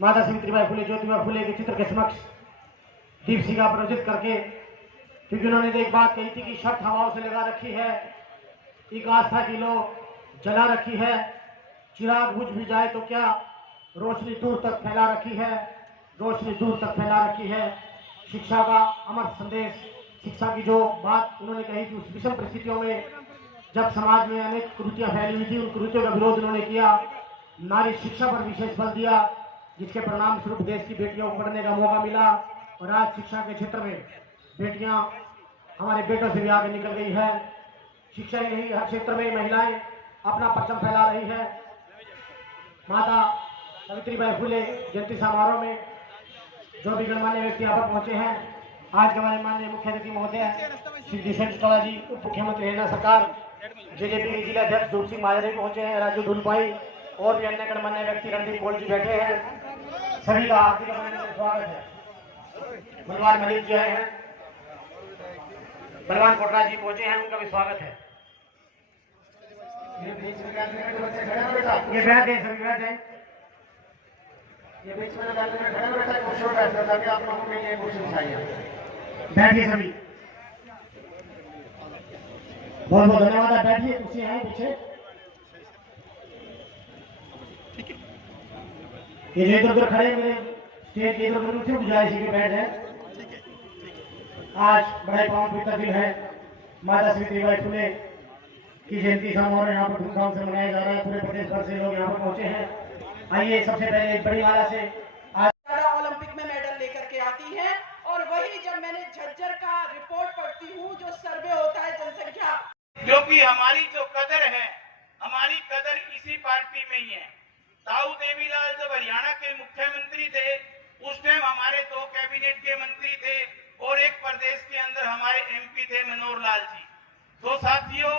माता सावित्रीबाई फुले ज्योतिबा फुले के चित्र के समक्ष दीप शिखा प्रज्वलित करके, क्योंकि उन्होंने तो एक बात कही थी कि शर्त हवाओं से लगा रखी है, एक आस्था की लो जला रखी है, चिराग बुझ भी जाए तो क्या, रोशनी दूर तक फैला रखी है, रोशनी दूर तक फैला रखी है। शिक्षा का अमर संदेश, शिक्षा की जो बात उन्होंने कही थी, उस विषम परिस्थितियों में जब समाज में अनेक कुरीतियां फैली हुई थी, उन कुरीतियों का विरोध उन्होंने किया, नारी शिक्षा पर विशेष बल दिया, जिसके परिणाम स्वरूप देश की बेटियों को पढ़ने का मौका मिला। और आज शिक्षा के क्षेत्र में बेटियां हमारे बेटों से भी आगे निकल गई है। शिक्षा ही नहीं, हर क्षेत्र में महिलाएं अपना परचम फैला रही है। माता सावित्रीबाई फुले जयंती समारोह में जो भी गणमान्य व्यक्ति यहाँ पर पहुंचे हैं, आज के हमारे माननीय मुख्य अतिथि महोदय श्री दुष्यंत चौटाला जी, उप मुख्यमंत्री हरियाणा सरकार, जेजेपी के जिला अध्यक्ष दूर सिंह माजरे पहुंचे हैं, राजू ढुलपाई और भी अन्य गणमान्य व्यक्ति रणदीप बोल जी बैठे हैं। सभी का हार्दिक अभिनंदन स्वागत है। बलवान मलिक जो है, बलवान कोटरा जी पहुंचे हैं, उनका भी स्वागत है। ये बैठ है, सभी बैठ है। ये बीच में खड़े बैठा कुर्सी बैठा ताकि आप लोगों के लिए कुर्सी बिछाइए। बैठिए सभी, बहुत बहुत धन्यवाद। बैठिए, कुर्सी है पीछे। ये इधर उधर खड़े मेरे स्टेज के इधर उधर उठे गुजारिश के बैठ है। आज बड़े पावन पवित्र दिन है, माता सावित्रीबाई फुले की जयंती समारोह यहाँ पर धूमधाम से मनाया जा रहा है। पूरे प्रदेश भर से लोग यहाँ पर पहुंचे हैं। आइए सबसे पहले एक बड़ी माला से ओलंपिक में मेडल लेकर के आती हैं। और वही जब मैंने झज्जर का रिपोर्ट पढ़ती हूँ, जो सर्वे होता है जनसंख्या, क्योंकि हमारी जो कदर है, हमारी कदर इसी पार्टी में ही है। ताऊ देवीलाल जब हरियाणा के मुख्यमंत्री थे, उस टाइम हमारे 2 कैबिनेट के मंत्री थे और एक प्रदेश के अंदर हमारे एमपी थे मनोहर लाल जी। तो साथियों,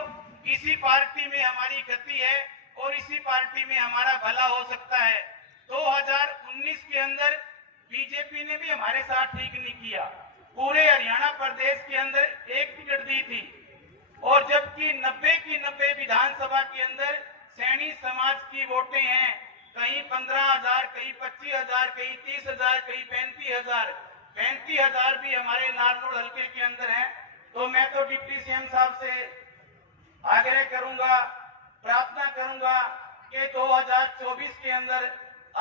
इसी पार्टी में हमारी गति है और इसी पार्टी में हमारा भला हो सकता है। 2019 के अंदर बीजेपी ने भी हमारे साथ ठीक नहीं किया, पूरे हरियाणा प्रदेश के अंदर एक टिकट दी थी, और जबकि 90 की 90 विधानसभा के अंदर सैनी समाज की वोटें हैं, कहीं 15,000, कहीं 25,000, कहीं 30,000, कहीं 35,000, 35,000 भी हमारे नारनौल हल्के के अंदर हैं। तो मैं तो डिप्टी सीएम साहब से आग्रह करूंगा, प्रार्थना करूंगा कि 2024 के अंदर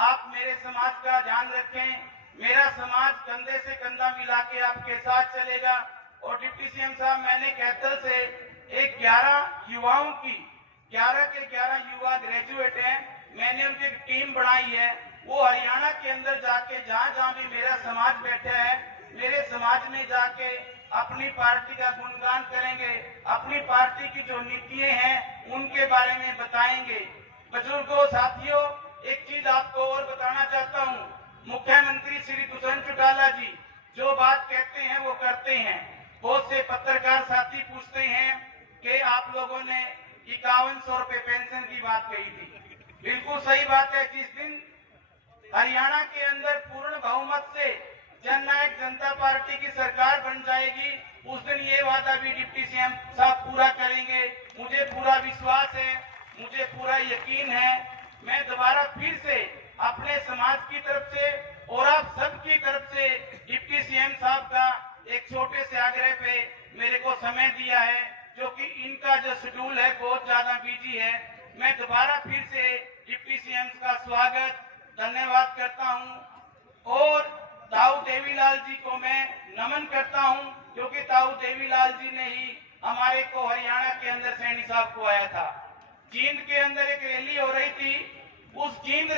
आप मेरे समाज का ध्यान रखें। मेरा समाज कंधे से कंधा मिला के आपके साथ चलेगा। और डिप्टी सीएम साहब, मैंने कैथल से एक 11 युवाओं की 11 के 11 युवा ग्रेजुएट हैं, मैंने उनकी टीम बनाई है। वो हरियाणा के अंदर जाके जहां जहां भी मेरा समाज बैठा है, मेरे समाज में जाके अपनी पार्टी का गुणगान करेंगे, अपनी पार्टी की जो नीतियां हैं उनके बारे में बताएंगे। बुजुर्गों, साथियों, एक चीज आपको और बताना चाहता हूँ, मुख्यमंत्री श्री दुष्यंत चौटाला जी जो बात कहते हैं वो करते हैं। बहुत से पत्रकार साथी पूछते हैं कि आप लोगों ने 5100 रुपए पेंशन की बात कही थी। बिल्कुल सही बात है। जिस दिन हरियाणा के अंदर पूर्ण बहुमत से जननायक जनता पार्टी की सरकार बन जाएगी, उस दिन ये वादा भी डिप्टी सीएम साहब पूरा करेंगे। मुझे पूरा विश्वास है, मुझे पूरा यकीन है। मैं दोबारा फिर से अपने समाज की तरफ से और आप सबकी तरफ से डिप्टी सीएम साहब का एक छोटे से आग्रह पे मेरे को समय दिया है, जो कि इनका जो शेड्यूल है बहुत ज्यादा बिजी है। मैं दोबारा फिर से डिप्टी सीएम का स्वागत, धन्यवाद करता हूं। और ताऊ देवीलाल जी को मैं नमन करता हूं, क्योंकि ताऊ देवीलाल जी ने ही हमारे को हरियाणा के अंदर सैनी साहब को आया था। जींद के अंदर एक रैली हो रही थी, उस जींद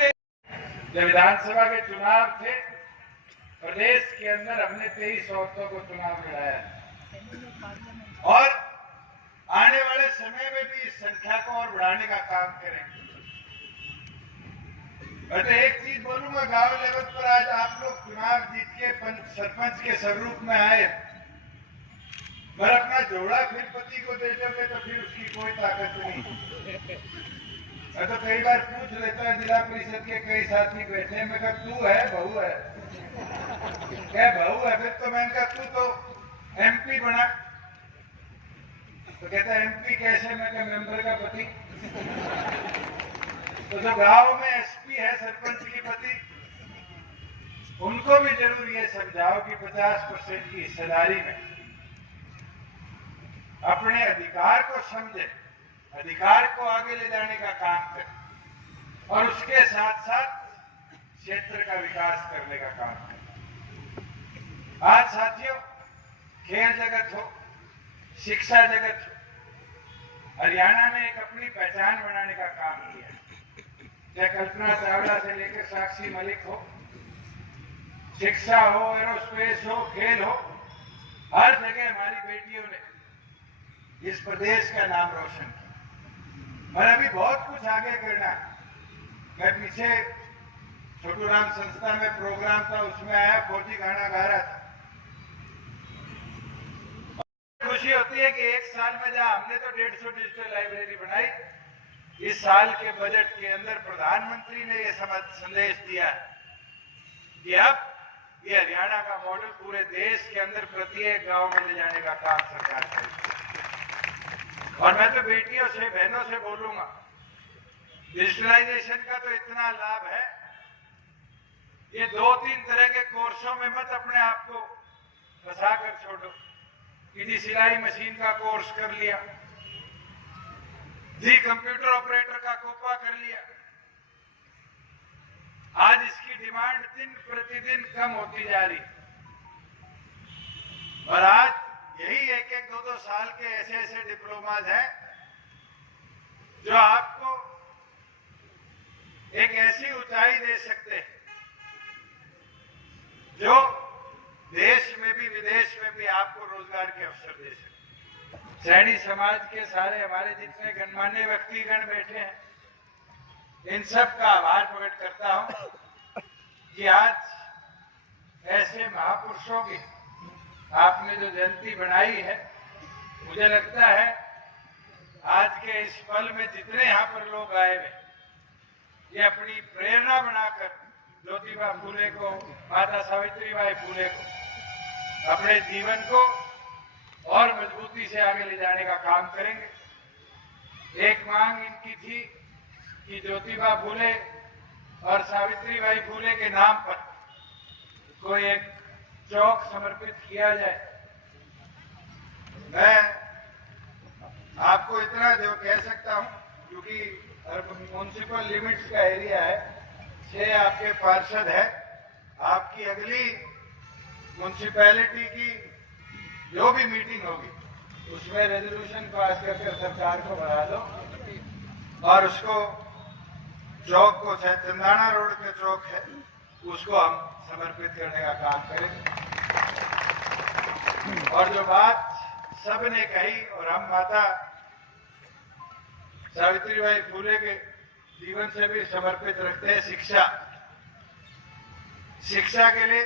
जब विधानसभा के चुनाव थे, प्रदेश के अंदर हमने 23 औरतों को चुनाव कराया और आने वाले समय में भी इस संख्या को और बढ़ाने का काम करेंगे। मैं तो एक चीज बोलूंगा, गांव लेवल पर आज आप लोग चुनाव जीत के सरपंच के स्वरूप में आए, पर अपना जोड़ा फिर पति को दे दोगे तो फिर उसकी कोई ताकत नहीं। मैं तो कई बार पूछ लेता है, जिला परिषद के कई साथी बैठे, मैं कहा तू है बहू है, क्या बहू है? फिर तो मैंने कहा तू तो एमपी बना, तो कहता एमपी कैसे? मैं कहा मेंबर का पति। तो जो गांव में एसपी है सरपंच की पति, उनको भी जरूर ये समझाओ कि 50% की हिस्सेदारी में अपने अधिकार को समझे, अधिकार को आगे ले जाने का काम करें और उसके साथ साथ क्षेत्र का विकास करने का काम करें। आज साथियों, खेल जगत हो, शिक्षा जगत हो, हरियाणा ने एक अपनी पहचान बनाने का काम किया। चाहे कल्पना चावला से लेकर साक्षी मलिक हो, शिक्षा हो, एरोस्पेस हो, खेल हो, हर जगह हमारी बेटियों ने इस प्रदेश का नाम रोशन किया। और अभी बहुत कुछ आगे करना है। मैं पीछे छोटू राम संस्था में प्रोग्राम था, उसमें आया, फौजी गाना गा रहा था। खुशी होती है कि एक साल में जहां हमने तो 150 डिजिटल लाइब्रेरी बनाई, इस साल के बजट के अंदर प्रधानमंत्री ने यह संदेश दिया कि अब ये हरियाणा का मॉडल पूरे देश के अंदर प्रत्येक गांव में ले जाने का काम सरकार करेगी। और मैं तो बेटियों से, बहनों से बोलूंगा, डिजिटलाइजेशन का तो इतना लाभ है, ये 2-3 तरह के कोर्सों में मत अपने आप को फंसा कर छोड़ो। किसी सिलाई मशीन का कोर्स कर लिया, जी कंप्यूटर ऑपरेटर का कोपा कर लिया। आज इसकी डिमांड दिन प्रतिदिन कम होती जा रही और आज यही 1-1, 2-2 साल के ऐसे डिप्लोमाज हैं जो आपको एक ऐसी ऊंचाई दे सकते हैं जो देश में भी विदेश में भी आपको रोजगार के अवसर दे सकते। सैनी समाज के सारे हमारे जितने गणमान्य व्यक्तिगण बैठे हैं, इन सब का आभार प्रकट करता हूं कि आज ऐसे महापुरुषों की आपने जो जयंती बनाई है, मुझे लगता है आज के इस पल में जितने यहाँ पर लोग आए हुए, ये अपनी प्रेरणा बनाकर ज्योतिबा फूले को, माता सावित्रीबाई फूले को, अपने जीवन को और मजबूती से आगे ले जाने का काम करेंगे। एक मांग इनकी थी कि ज्योतिबा फूले और सावित्रीबाई फूले के नाम पर कोई एक चौक समर्पित किया जाए। मैं आपको इतना जो कह सकता हूं, क्योंकि म्युनिसिपल लिमिट्स का एरिया है, 6 आपके पार्षद है, आपकी अगली म्युनिसिपैलिटी की जो भी मीटिंग होगी उसमें रेजोल्यूशन पास करके सरकार को बढ़ा दो और उसको चौक को, चाहे चंदाना रोड के चौक है, उसको हम समर्पित करने का काम करेंगे। और जो बात सबने कही और हम माता सावित्रीबाई फूले के जीवन से भी समर्पित रखते हैं, शिक्षा के लिए